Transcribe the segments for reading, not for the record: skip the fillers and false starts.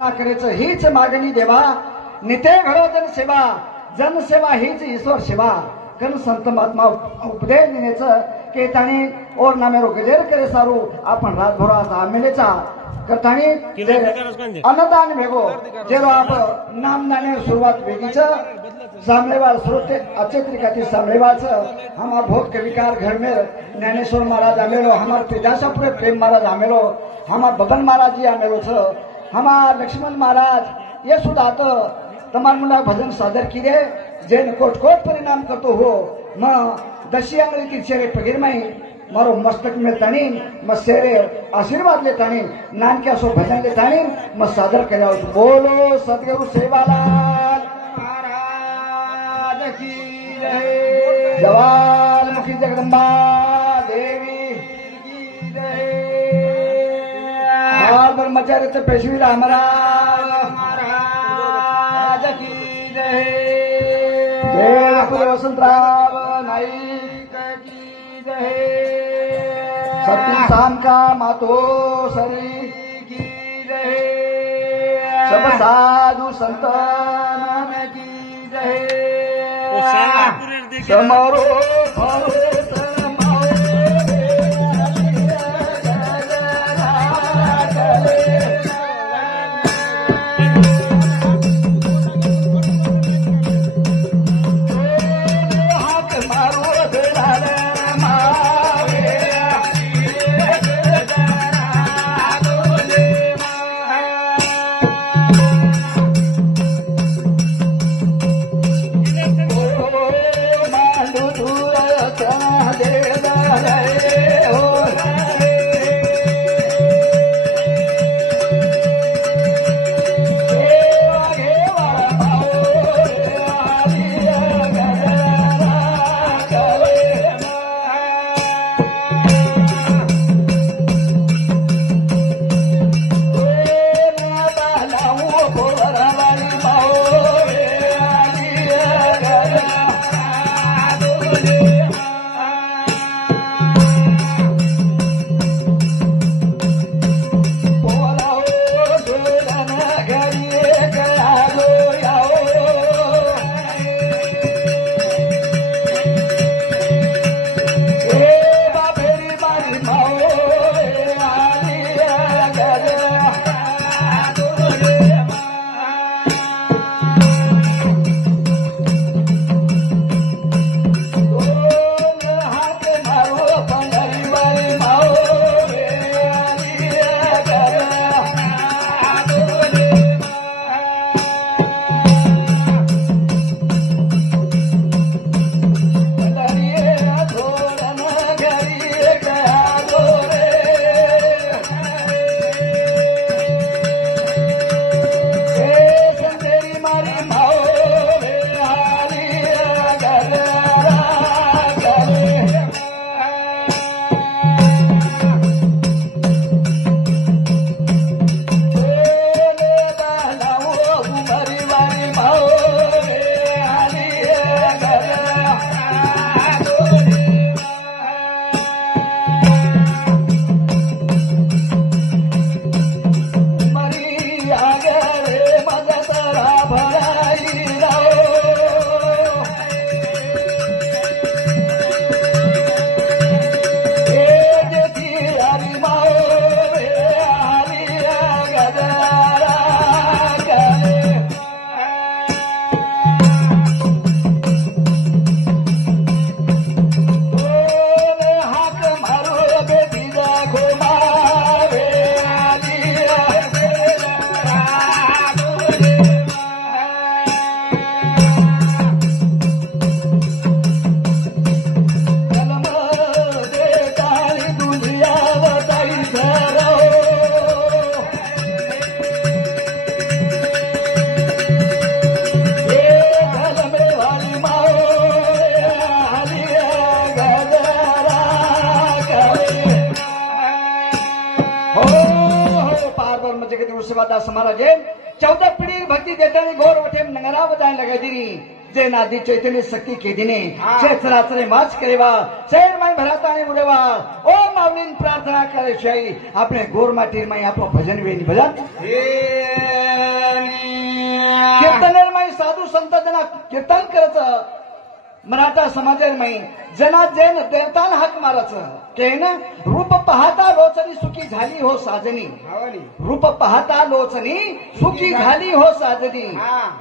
करायचं हीच मागणी देवा, नित्य घडो जनसेवा, जनसेवा हीच ईश्वर सेवा. कन संत महात्मा उपदेश देण्याचं की ताणी और नामेरो गजेर करे सारू आपण रातभरात आमेलेचा करतानी अन्नदान भेगो जेरो आप नामदाने सुरुवात वेगीच सामलेवाल श्रोते अचेत्रिकाती सामलेवाच हमार भोग के विकार घर में ज्ञानेश्वर महाराज आमेलो, हमार पिदासापुरे प्रेम महाराज आमेलो, हमार बबन महाराज जी आमेलो छ, हमार लक्ष्मण महाराज ये सुद्धा तमाम मुला भजन सादर किए जैन कोट कोट परिणाम करतो हो. मग दशी आंगळी तिरशेरे पगीरमाई मारो मस्तक में ताणी मग सेरे आशीर्वाद ले ताणी नानक्या सो भजन ले ताणी मग सादर केला. बोलो सद्गुरु सेवालाल महाराज की जय. जवालमुखी जगदंबा देवी की जय. बाल ब्रह्मचारी पेशवी रामराज महाराज की जय. जय वसंतराव नाईक की जय. सती शाम का मातो सरी की जय. सब साधु संतान की जय. समरो महाराज 14 पिढी भक्ती देताना घोर वठे नंगरा बजाय लगा दिरी जे नादी चैतन्य शक्ती के दिने चराचरे माच करेवा शहर में भराता ने मुड़ेवा ओ मावलीन प्रार्थना करे शाही अपने गोर माटी में आपको भजन वे भजन साधू संत जना कीर्तन करत मराठा समाजामध्ये जना जैन देवतान हाक मारायचं केन रूप पाहता लोचनी सुखी झाली हो साजनी रूप पाहता लोचनी सुखी झाली हो साजनी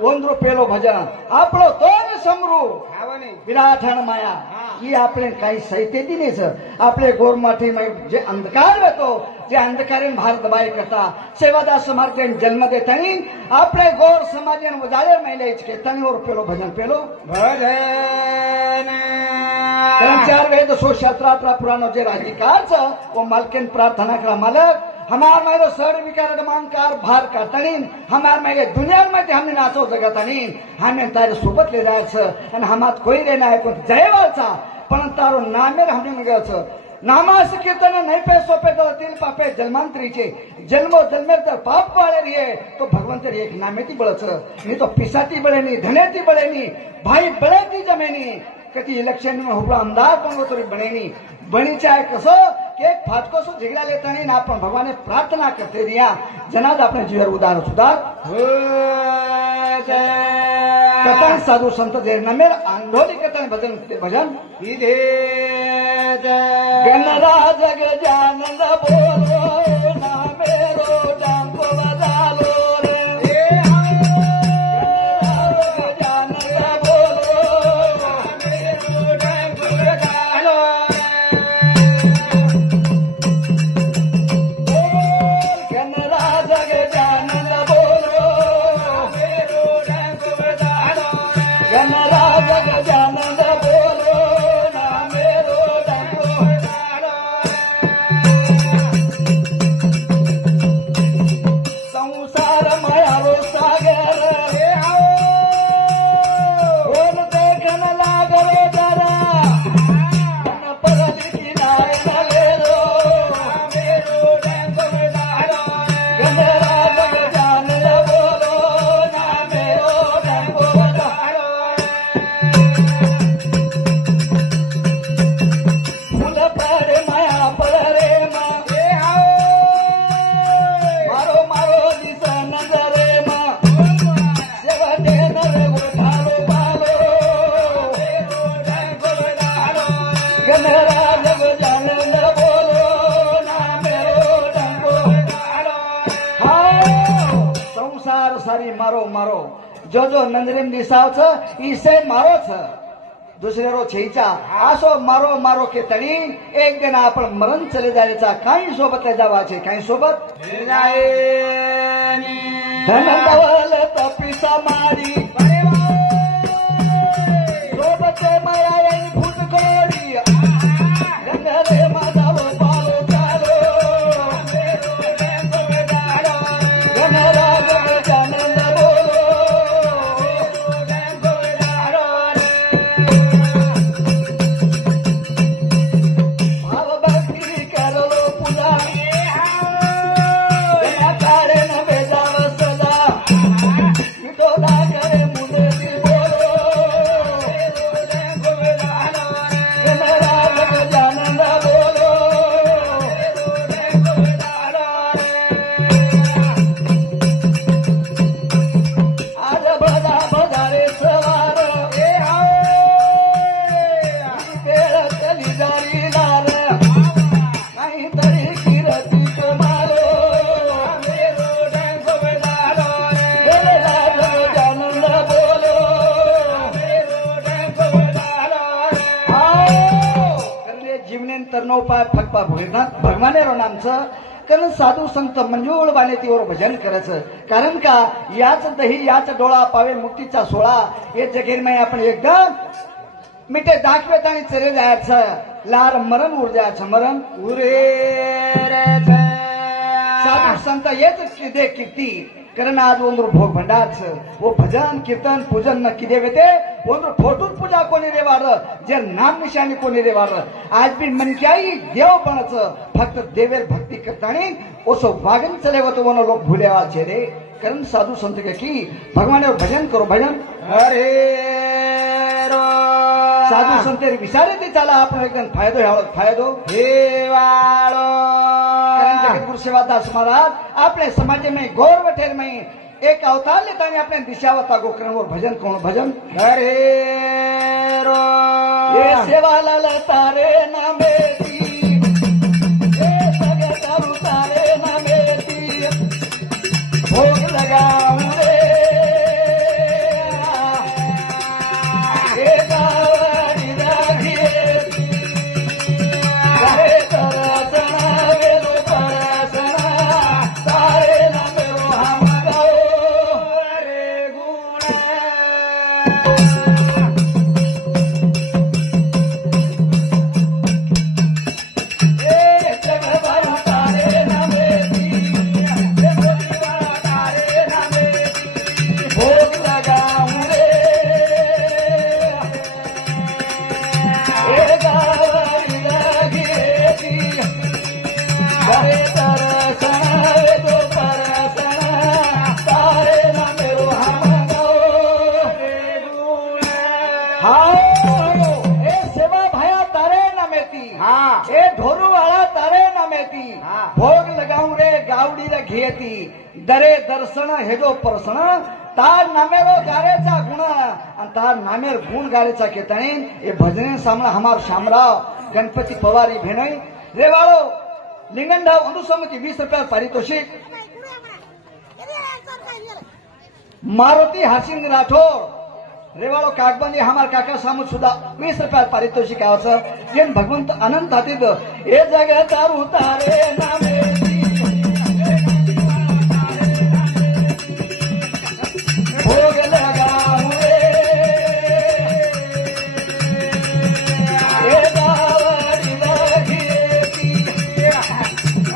ओंद्रो पेलो भजन आपलो तोन समरू विराठण माया ही આપણે काही સહિતેથી નહીં છે આપણે ગોરમાંથી જે અંધકાર હતો જે અંધકારે ભાર દબાઈ કરતા સેવાદાસ સમાજ જન્મ દેતાની આપણે ગોર સમાજને વધારે મહિલા છે તની ઓર પેલો ભજન પેલો ભજન ચાર વેદ સો શાસ્ત્રાત્રા પુરાણો જે રાધિકાર છે ઓ માલકેન પ્રાર્થના કરા માલક हमार मायरो सड विकार मानकार भार काढतानी हमार मागे दुनियामध्ये हमने नाचो जगतानी हमें तारे सोबत ले जायचं आणि हमात कोई रे नाही कोण जयवालचा पण तारो नामेर हमने गेलचं नामास कीर्तन नहीं पे सोपे तो तिल पापे जन्मांतरीचे जन्मो जन्मेर तर पाप वाळे रे तो भगवंत एक नामेती बळच नहीं तो पिसाती बळेनी धनेती बळेनी भाई बळेती जमेनी कधी इलेक्शन में हुबळा आमदार कोण तरी बनेनी बनी चाहे कसो केक फाटको सो झिगड़ा लेता नहीं ना अपन भगवान ने प्रार्थना करते रिया जनाद अपने जीवन उदार सुधार कथन साधु संत देर नमेर आंदोली कथन भजन भजन गणरा जग जानंद बोलो ना मेरो डांको बजालो जो जो नंदरेम दिसाव छ इसे मारो छ दुसरे रो छेचा आसो मारो मारो के तणी एक दिन आपण मरण चले जायचा काही सोबत जावा छे काही सोबत धन दौलत पिसा मारी सोबत माया भूत कोडी गंगरे मादालो पालो चालो गणरा जग जानंद भगवाने रो नामचं कारण साधू संत मंजूळ बानेतीवर भजन करायचं कारण का याच दही याच डोळा पावे मुक्तीचा सोळा हे जगेरमय आपण एकदम मिठे दाखवेत आणि चरे जायचं लार मरण उर जायचं मरण उरे साधू संत येच किदे कीर्ती कारण आज ओंद्र भोग भंडारच वो भजन कीर्तन पूजन न किदे वेते ओंद्र फोटून पूजा कोणी रे वार जे नाम निशानी कोणी रे वार आज भी मन क्याई देव बनच फक्त देवेर भक्ती करतानी ओसो वागन चले तो वनो लोग भूलेवा छे रे कारण साधु संत के की भगवान भजन करो भजन अरे साधू संतेर विचारे ते चला आपण एकदम फायदो हेवाळो कारण जगद्गुरु सेवादास महाराज आपले समाज में गौर वठेर में एक अवतार लेता ने अपने दिशावता गोकर्ण और भजन कौन भजन हरे रो ये सेवा लाल तारे नामे ती ये जगत अरु तारे नामे ती भोग लगाऊं रे ये गावड़ी राखिए करे तरसना वेलो परसना तारे नामे रो हम गाओ रे गुण भोग लगाऊ रे गावडी रे घेती दरे दर्शन हेजो परसण तार नामेरो गारेचा गुण आणि तार नामेर गुण गारेचा केतणी ए भजने सामना हमार शामराव गणपती पवारी भेणई रेवाळो लिंगणराव अनुसमिती 20 रुपया पारितोषिक मारुती हासिंग राठोड रेवाळो काकबंदी हमार काका सामू सुद्धा 20 रुपया पारितोषिक आवचं जेन भगवंत अनंत हातीत ए जगत उतारे नामे भोग लगाऊ रे ए गावडी राखिएती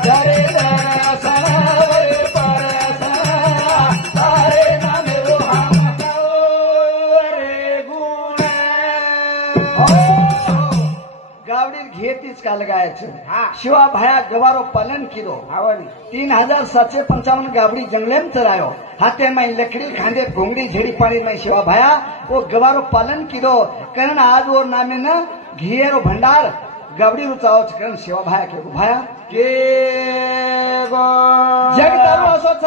जरे दर्शना वे परसना तारे नामे रो हम गाओ रे गुण गावडी घेतीच का लगायचं शिवा भाया गवारो पालन किलो आवडी 3755 गावडी जंगलेम चरायो हाथे में लकड़ी खांदे घोंगड़ी झेड़ी पानी में शिवा भाया वो गवारो पालन किलो कारण आज और नामे न घिएरो भंडार गावडी रुचाओ कारण शिवा भाया के भाया के गो जगतारू असो छ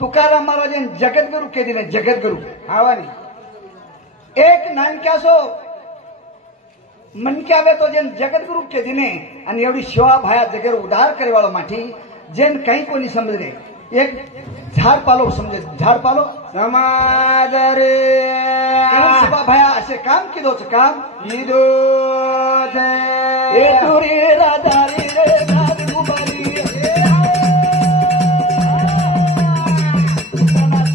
तुकाराम महाराजन जगतगुरु के दिने जगतगुरु आवनी एक नानक्यासो मनक्यावे तो जेन जगतगुरु के दिने आणि एवढी शिवा भाया जगेर उद्धार करेवाळो माठी जेन काही कोणी समजले एक झाड पालो समजे झाड पालो समाज रे शिवा भाया असे काम किलोच काम इदो ए तुरी राधारी रे नाद कुमारी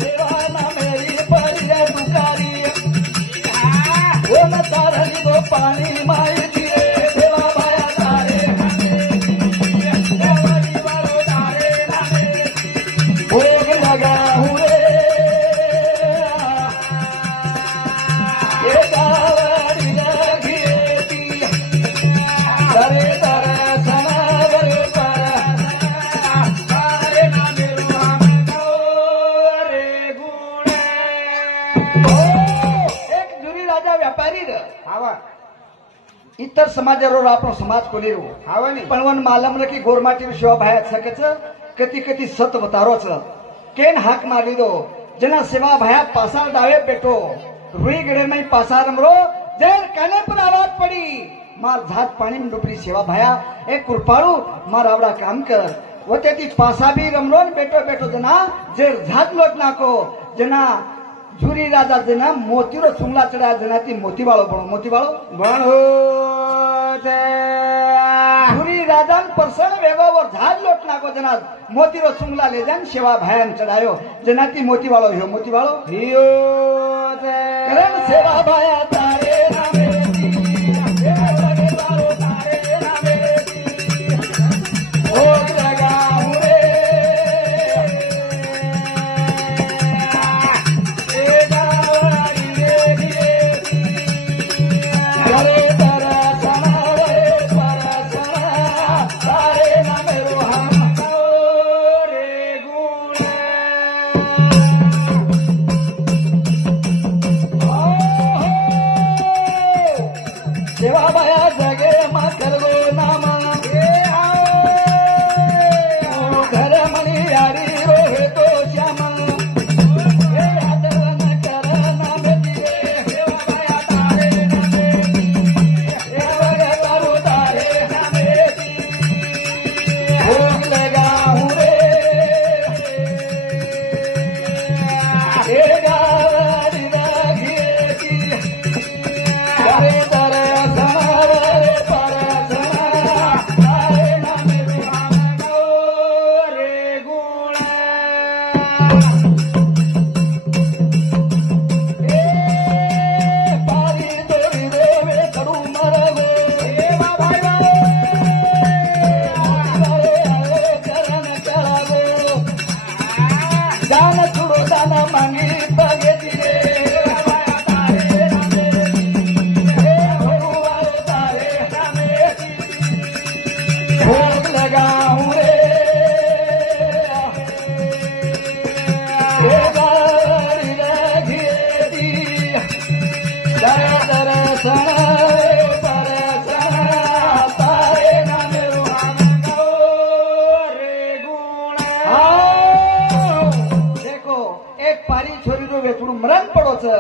सेवा ना मेरी परिया तुकारी ओ न तारली दो पाणी माई दिए देवा भाया तारे भोग लगाऊ रे ये गावडी राखिएती दरे दर्शना वे परसना तारे नामे रो हम गाओ रे गुण एक जुरी राजा व्यापारी र आवा इतर समाजावर आपण समाज कोणी रो आवनी पण वन मालम रे की गोरमाटी शिवा भाया सकच कती कती सत वतारोच केन हाक मारी दो जना सेवा भाया पासार डावे बेटो रुई गडे में पासार मरो जेर काने पर आवाज पड़ी मार झात पाणी में डुपरी सेवा भाया एक कृपाळू मार आवडा काम कर व तेती पासा भी रमरोन बेटो बेटो जना जेर झात लोट नाको जना झुरी राजा जना मोतीरो चुंगला चढ़ा जना ती मोतीबाळो बणो झुरी राजान परसण वेगोवर झाड लोट नाको जना मोतीरो चुंगला ले जान सेवा भायान चढ़ायो जना ती मोतीबाळो हियो करण सेवा भाया तारे नामे तारे नामे भोग लगाऊ रे ए गावडी घेती जरे दर्शना वे परसना तारे नामे रो हम गाओ रे गुण दान छुडो दान मागी बगे दिले भोग लगाऊं रे गाड़ी लगी दर्शन વેતડું મરણ પડો છે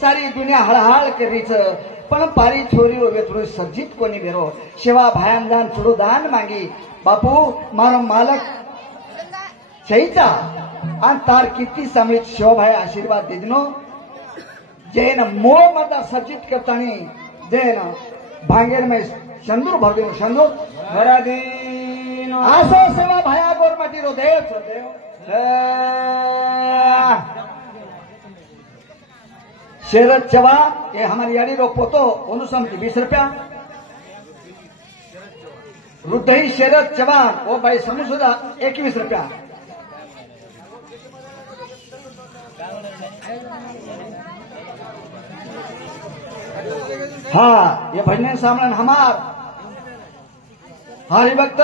સારી દુનિયા હળહાળ કરી છે પણ પારી છોરીઓ વેતડું સર્જિત કોની બેરો સેવા ભાયાન દાન છોડો દાન માંગી બાપુ મારો માલક છઈતા અને તાર કીર્તિ સાંભળી શિવભાઈ આશીર્વાદ દીધનો જૈન મોહ માતા સર્જિત કરતાની જૈન ભાંગેરમાં સંદૂર ભરદેવું સંદૂર ભરાધીનો આસો સેવા ભાયા ગોર માટીનો દેવ છે દેવ शरद चव्हाण ये हमारी याडी रो पोतो अनुसमती 20 रुपया रुद्रही शरद चव्हाण वो भाई समझुदा 21 रुपया हाँ ये भजन सामरण हमार हरिभक्त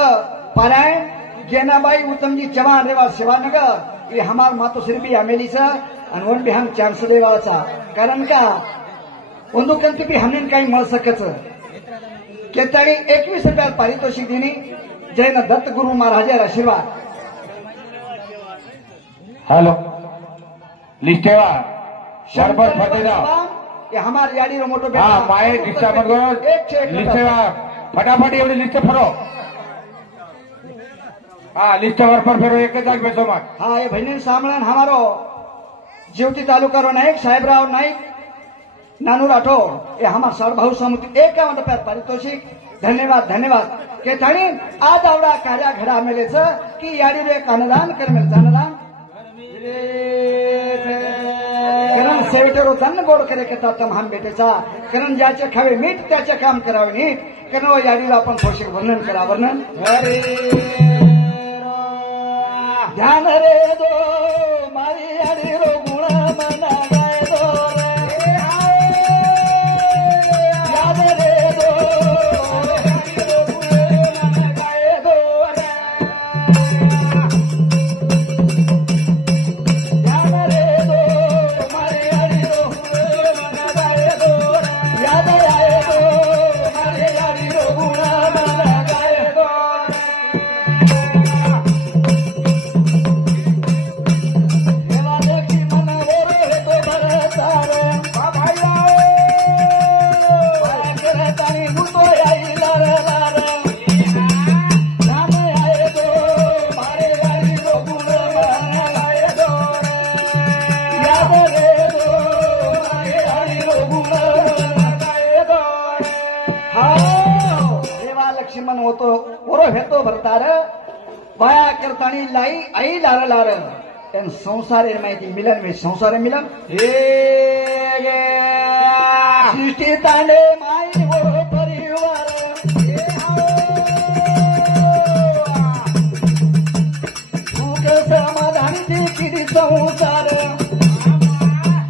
पारायण गेनाबाई उत्तमजी चव्हाण रेवा शिवानगर ये हमार मातोश्री बी आमेली से अनवन भी हम चांस देवाचा कारण का ಒಂದಕ್ಕಂತೂ ಬಿ ಹಮ್ಮಿನ ಕೈ ಮಳ सकच केताळी 21 रुपया पारितोषिक दिनी जैन दत्त गुरु महाराज आशीर्वाद हेलो लिस्टेवा शरबत फटेदा ये हमार याडी रो मोटो हां माये डिस्टर्ब करो लिस्टेवा फटाफट एवढी लिस्ट फरो हां लिस्ट वर पर फेरो एक जाग बेसो मत हां ये भजन सामळन हमारो जीवती तालुका रो नायक साहेबराव नाईक नानू राठोड ये हमार सरभाऊ समिती 51 रुपया पारितोषिक धन्यवाद धन्यवाद के थाणी आज आवडा कार्या घडा मेलेच की याडी रे अनुदान करमेल अनुदान कारण सेवेटर धन गोड करे के तम हम बेटेचा कारण ज्याचे खावे मीठ त्याचे काम करावे नीट कारण याडीला आपण थोडे वर्णन करा वर्णन अरे ध्यान रे दो मारी याडी रो गुण मना गाय दो याद रे दो होतो ओरो भेतो भरतार बाया करतानी लाई आई लार लार एन संसारे माहिती मिलन में संसारे मिलन हे गे सृष्टि तांडे माई ओरो परिवार सुख समाधान दी किडी संसार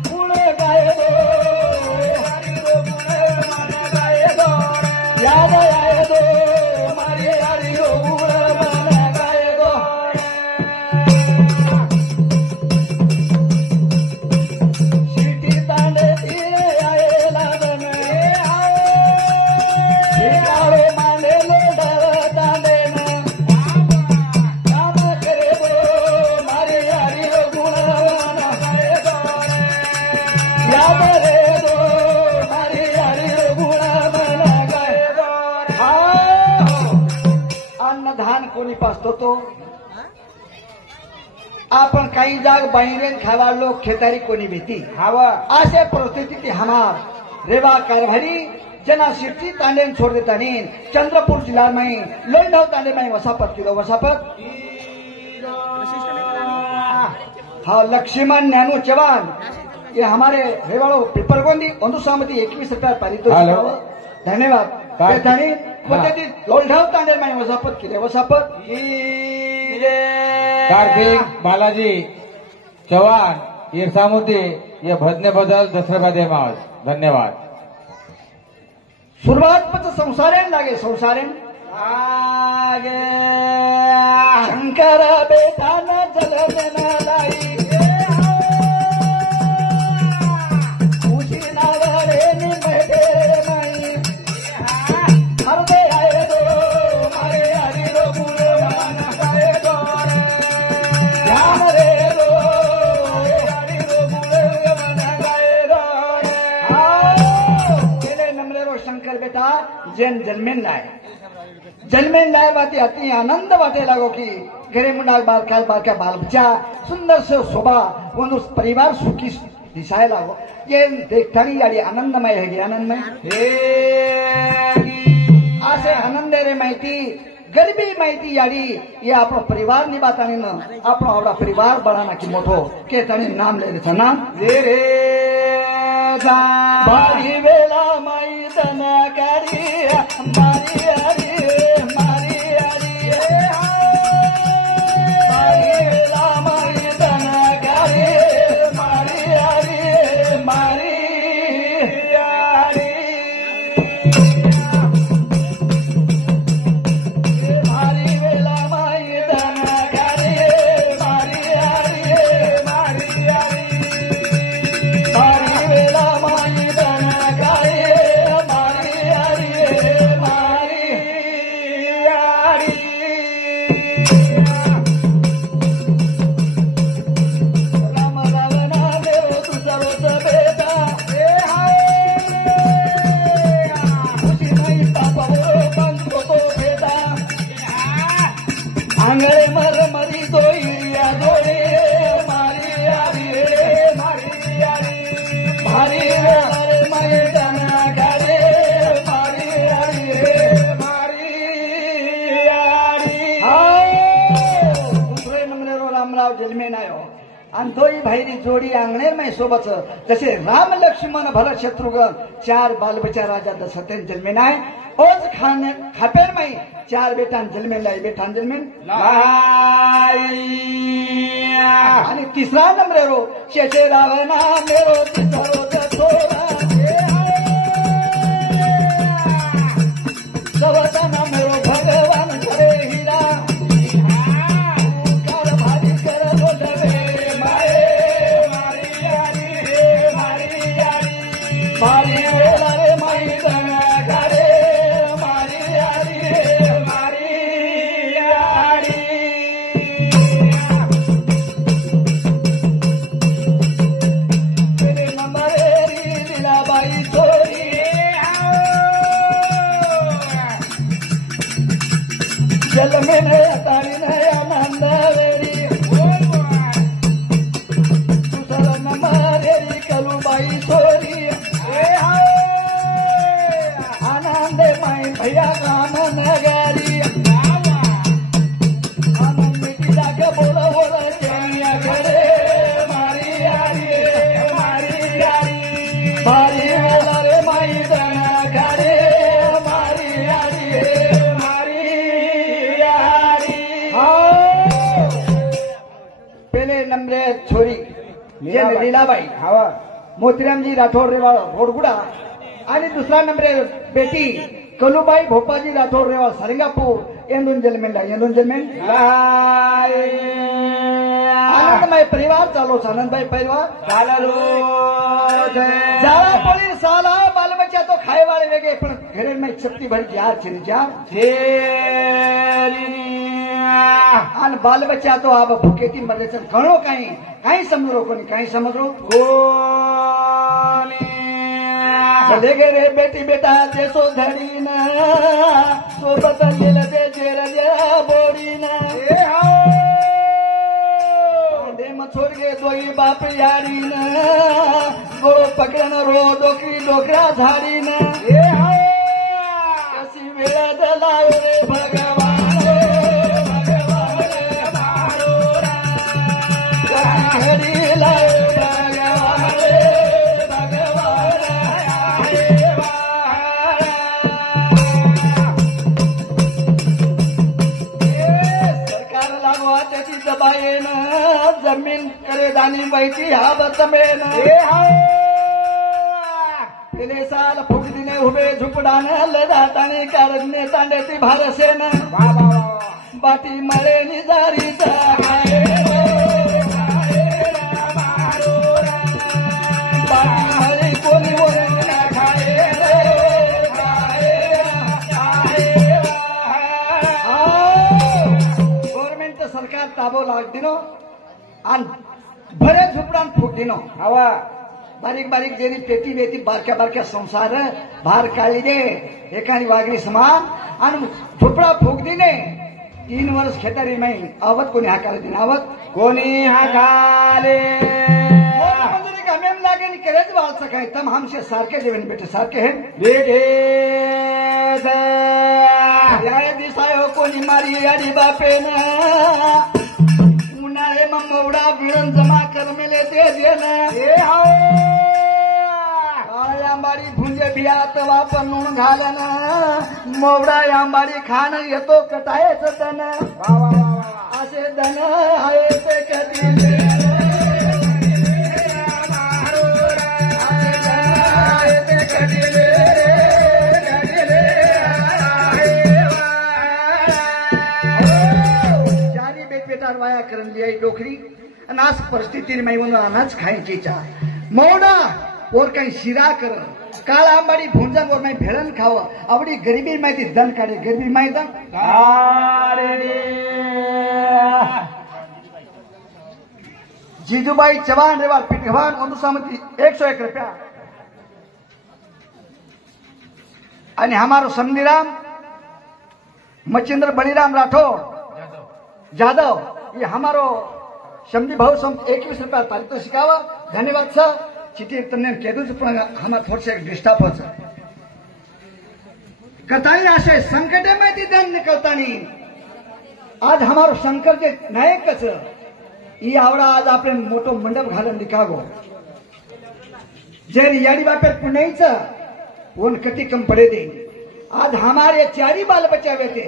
पुणे गाय दो हरी दो पुणे माने गाय दो याद आए दो कोणी पासतो तो आपण काही जाग बाहेर खावा लोक खेतारी कोणी भीती हवा अशा परिस्थितीत हमार रेवा कारभारी जना सिटी तांडेन छोड़ देता नहीं चंद्रपुर जिला में लोंढाव तांडे में वसापत किलो वसापत हाँ लक्ष्मण नैनो चव्हाण ये हमारे रेवाड़ो पिपलगोंदी अनुसामती 21 रुपया पारितोषिक धन्यवाद लोंढाव तांडे में वसापत किले वसापत कार्तिक बालाजी चव्हाण ईर्षामुद्दी या भजनेबद्दल दसऱ्यामध्ये मावस धन्यवाद. सुरुवात संसारेन लागे संसारेन शंकर बेटान जलमेन लाई उशी नावरे निमटे नाही हरदे आये दो मारे हरी रो गुण मन गाये दो ध्यान रे दो हरी रो गुण मन गाये दो केले नमरे रो शंकर बेटा जेन जन्मेन लाय बाती अति आनंद वाटे लागो की घरे मुंडा बाल बच्चा सुंदर से शोभा ಒಂದು परिवार सुखी दिसाय लागो ये देखतानी याडी आनंदमय है आनंदमय असे आनंद रे माहिती गरीबी माहिती याडी ये आपलो परिवार निभातानी न आपलो आवडा परिवार बनाना की मोठो के तानी नाम ले छ नाम रे रे भारी वेला माई दना कारी मारी हरी मारी हरी भारी वेला माई दना कारी मारी हरी मारी हरी भारी वेला माई दना कारी मारी हरी मारी हरी भारी वेला माई दना कारी मारी हरी मारी हरी राम रावणा देव तुझा रोज बेटा खुशी नाही पापा बंधो तो बेटा आंगळे मर मरी दोइया जोडे मारी हरी मारी हरी भारी रे माई दना कारी मारी हरी मारी हरी दुसरे नंबरे रो रामराव जन्मेन आयो आणि तोही भाईरी जोडी आंगणेर माई सोबत जसे राम लक्ष्मण भरत शत्रुघ्न चार बालबच्चा राजा दशरथन जन्मेन आहे ओज खापेर माई चार बेटान जन्मेन लाई बेटान जन्मेन आणि तिसरा नंबर रो शेषे रावणा मेरो तिसरो थोरा सवताना मेरो भगवान करे हिरा कर भारी कर बोलवे माये मारी हरी मारी हरी मारी वेला रे माई दना करे मारी हरी मारी हरी तेरे नंबरे लीलाबाई छोरी जल में नया तारी नया आनंद वेरी दूसरा नंबरेरी कलुबाई छोरी आनंद माई भैया काम नगारी आनंद मिटिला के बोला बोला चैनिया करे मारी हरी मारी हरी मारी वेला रे माई दना करे मारी हरी मारी हरी पहले नंबरे छोरी जेन लीलाबाई मोतीरामजी राठोड रेवाळ रोडगुडा आणि दुसरा नंबर बेटी कलुबाई भोपाजी राठोड रेवाळ सारंगापूर येंदून जन्मेन आनंदमय परिवार चालो आनंदमय परिवार जाला पड़ी साला बाल बच्चा तो खाए वाले वेगे पण घरे में शक्ति भरी जार छे जार आणि बाल बच्चा तो आब भूखेती मरे छे घणो काई समजरो कोनी काई समजरो कोनी चले गे रे बेटी बेटा देसो धड़ी ना सोबत लेल दे जेर दे बोड़ी ना देम छोड़ गे दोई बाप यारी ना गोरो पकड़न रो डोकरी डोकरा झाड़ी ना कसी वेला दलायो रे भगवान हरी लायो जमीन करे दानी बैठी हा बतमेन ए हाय तिने साल फुगदिने उभे झुपडान लदातानी कारणे तांडेती भारसेन वा वा वा बाटी मळे निजारीचा बाटी मळे कोणी वरण खाए गव्हर्नमेंट सरकार ताबो लागदिनो आणि बरे झुपडान फुगदिनो हवा बारीक बारीक जेरी पेटी बेटी बारक्या बारक्या संसार भार काळी दे एकानी वागणी समान आणि झुपडा फुगदिने 3 वर्ष खेतारी नाही आवत कोणी हाकाले दिन आवत कोणी हाकाले मंदिर का मेम लागे नि करेज वाल सकाय तम हमसे सारखे देवन बेटे सारखे हैं बेटे या दिसायो कोणी मारी आडी बापेन उन्हाळे मवडा बिळन जमा कर मेले ते देन ए हाय आंबाडी भुंजे बियात वापर नून घालन मोवडा आंबाडी खान येतो कटायच दन वा वा वा असे दन आहे ते कधी चारी बेटपेटार वाया करून लिहाई डोकरी आणि आज परिस्थिती नाही म्हणून अनाज खायची चा मोवडा और काही शिरा कर काळ आंबाडी भुंजन वर नाही भेळन खावं आवडी गरीबी माहिती दन काढे गरीबी माहिती जीजूबाई चव्हाण रेवार पिठवान अनुसामती 101 रुपया आणि हमारो समनीराम मचिंद्र बलिराम राठौर जादव ये हमारो शमदी भाऊ सम 21 रुपया पारितोषिकावा धन्यवाद सर चिठी तमने केदूच पण हमार थोडसे डिस्टर्ब होच कथाई आशय संकटे में ती दन निकलतानी आज हमारो शंकर जे नायकच ई आवडा आज आपले मोठो मंडप घालून दिखागो जे याडी बापे पुण्याईच वन कती कम पडे दे आज हमारे चारी बाल बच्चा बेटे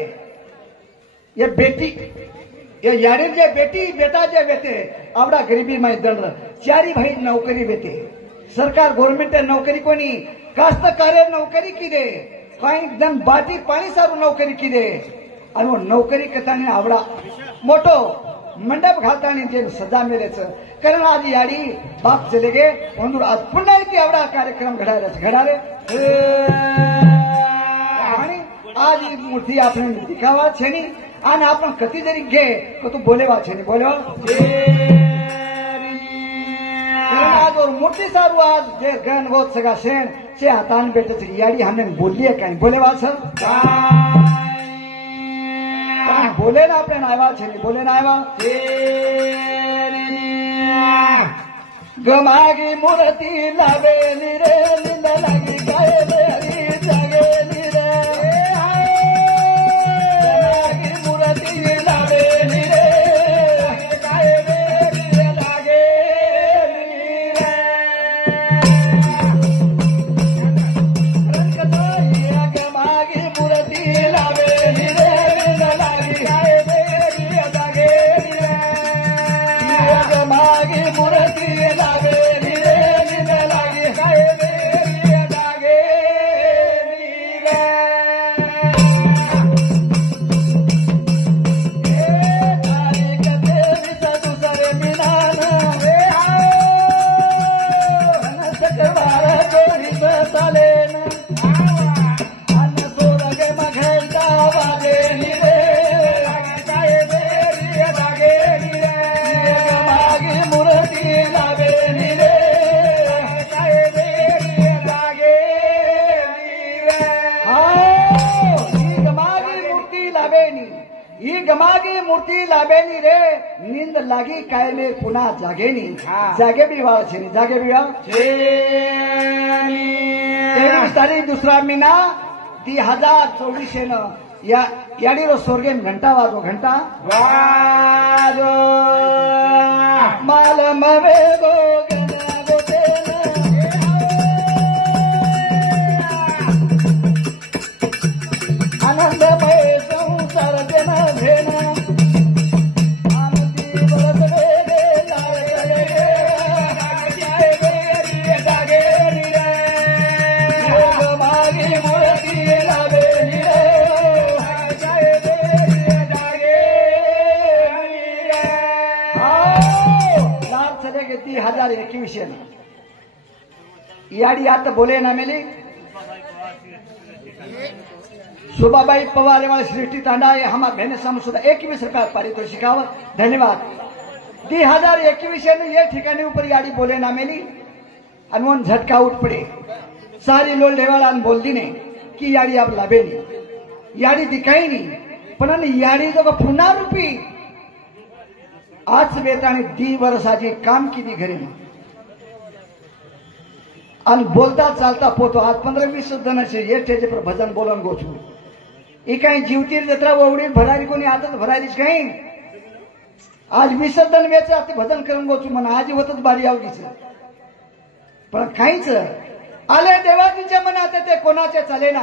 ये बेटी ये यारी जे बेटी बेटा जे बेटे आवडा गरीबी में दंड चारी भाई नौकरी बेटे सरकार गवर्नमेंट नौकरी कोणी कास्तकार्य नौकरी की दे काही दन बाटी पाणी सारू नौकरी की दे आणि वो नौकरी करताना आवडा मोठो मंडप घालताना जे सजा मिळेच कारण आज याडी बाप चले गे म्हणून आज पुन्हा ती आवडा कार्यक्रम घडाले आणि आज ही मूर्ती आपण दिखावा छेनी आणि आपण कधी जरी घे तो तू बोलेवा छेनी बोलेवा आज और मूर्ती सारू आज जे गण होत सगळा शेण चे हातान भेटत याडी हमने बोलली आहे काय बोलेवा सर बोले ना आपल्या नायवा छेनी बोले नायवा गमागी मूर्ती लावेली रे लिंद लागी काय हरी जागेली रे गमागी मूर्ती लावेली रे काय लागे गमागी मूर्ती लावेली रे लिंद लागी काय जागे गमागी मूर्ती लावेली रे लिंद लागी काय जागे ही गमागी मूर्ती लाभेनी रे निंद लागी काय में पुन्हा जागेनी जागे बी वाळ छेनी जागे बी वाळ तारीख 2 महिना 2024 या याडीरो स्वर्गेन घंटा वाजो घंटा वाजो माल मवे गो आनंद मय संसार देना भेना आनंदी बरस रे 2021 याडी आता बोले ना मेली शोभाबाई पवार वाले सृष्टि तांडा ये हमार बहने सम सुद्धा 21 रुपया पारितोषिकावर धन्यवाद 2021 ये ठिकाणी ऊपर याडी बोले ना मेली अनवन झटका उठ पड़े सारी लोल ढेवाला बोल दी ने की याडी आप लाभे नहीं याडी दिखाई नहीं पण याडी जो पुन्हा रूपी आज बेताने 10 वर्षाची काम केली घरी आणि बोलता चालता पोतो आज 15-20 जणांचे ये स्टेज पर भजन बोलन गोचू ही काही जीवतीर जत्रा ओवडी भरारी कोणी आताच भरारीच काही आज 20 जण वेच आता भजन करून गोचू म्हणा आज होतच बारी आवडीच पण काहीच आले देवाजीच्या मनात ते कोणाचे चाले ना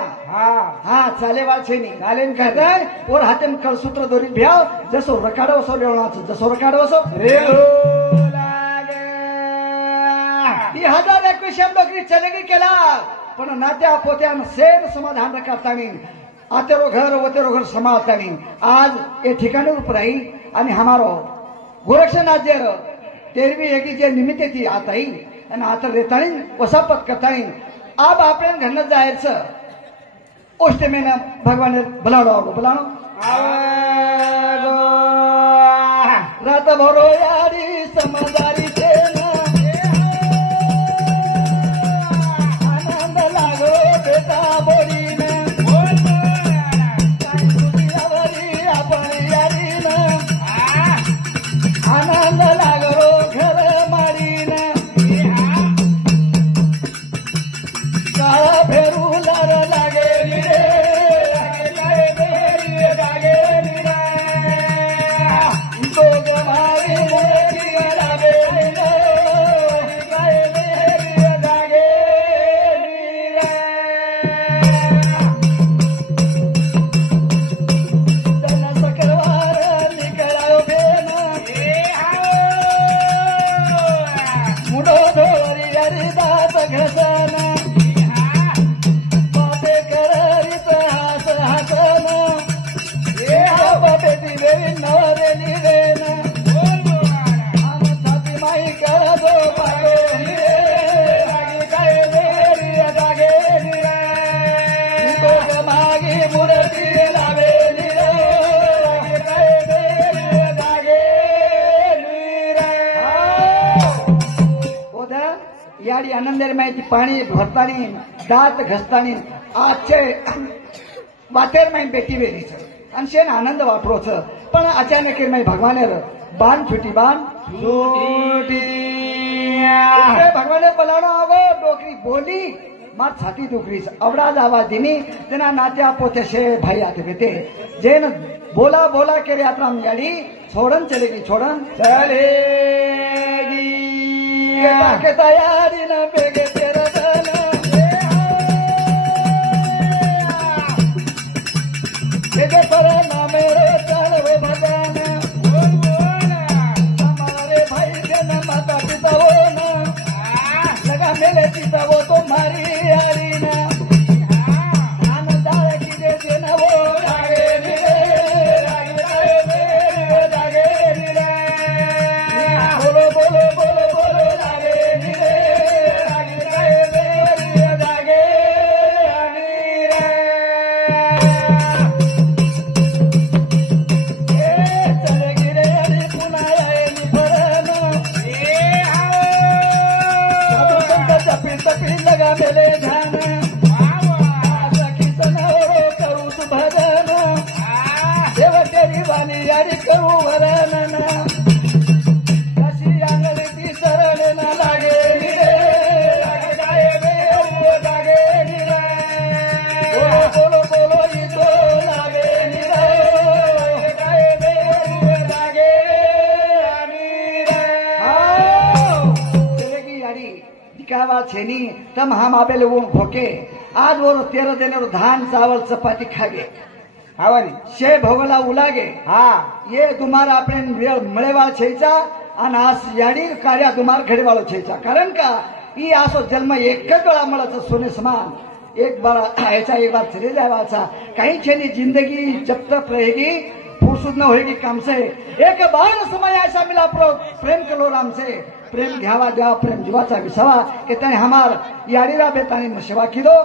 हा चाले वाचे नाही चालेन काय और हाते में कलसूत्र दोरी भ्याव जसो रकाडो सो रेवणाचं जसो रकाडो सो रेव 2021 नोकरी चलेगी केला पण नात्या पोत्यान सेन समाधान करतानी आतेरो घर वतेरो घर समाजतानी आज ये ठिकाणी उपराई आणि हमारो गोरक्षनाथ जे तेरवी एकी जे निमित्त थी आताई आणि आता रेताणी वसापत करतानी अब आपण घरनं जायचं ओष्टमेनं भगवान बोलावो बोलावो रात भरो यारी समजारी आनंद लागो बेटा बोरीन आपण यारीन आनंद लागो घर मारीन काळा फेरू लार लागे दोघ मारी याडी आनंदाने माहिती पाणी भरतानी दात घसतानी आजचे वातेर माहिती बेटी वेरीच आणि शेन आनंद वापरोच पण अचानक माहिती भगवानेर बाण छुटी भगवाने बोलावणं अगो डोकरी बोली मात छाती दुखरीस अवडाज आवाज दिनी तेना नात्या पोत्याशे भाई आते बेते जेन बोला बोला के यात्रा में याडी छोड़न चलेगी के तैयारी न बेगे तेरा बेगे पर ना मेरे चल वो भगवान हमारे भाई के न माता पिता वो न लगा मेरे पिता वो तो मारी यारी न आनंदार की दे न वो मेले ध्यान कीर्तन करू भजन देव तेरी वाली यारी करू वरण कशी आंगली सरळ न लागे बोलो बोलो इतो लागे यारी दिखावा छेनी तम हम आबे लोगों भोके आज वो 13 दिन धान चावल चपाती खागे हावानी शे भोगला उलागे ये तुम्हारा अपने मळेवाळ छेचा आणि आज याडी कार्या तुम्हार घडेवाळो छेचा कारण का ई आसो जन्म एक वेळा मळाचं सोने समान एक बार ऐसा एक बार चले जावाचा कहीं छेनी जिंदगी जब तक रहेगी फुर्सत न होगी काम से एक बार समय ऐसा मिला प्रेम करो राम से प्रेम घ्यावा द्यावा प्रेम जीवाचा विसावा के तने हमार याडीरा बेतानी सेवा किदो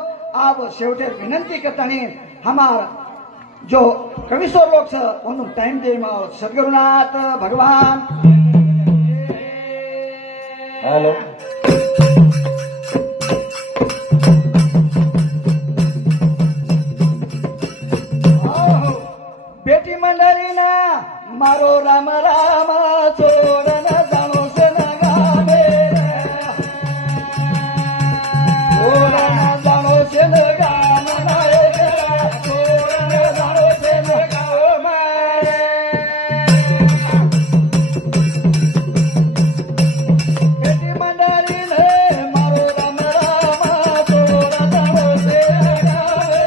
आप शेवटे विनंती करतानी हमार जो कविश्वर लोग उन्होंने टाइम दे सदगुरुनाथ भगवान हेलो बेटी मंडळी ना मारो राम राम चोरन जाणो से न गावे चोरन जाणो से न गाव मारे चोरन जाणो से न गाव मारे बेटी मंडळी ने मारो राम राम चोरन जाणो से न गावे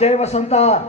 जय वसंता।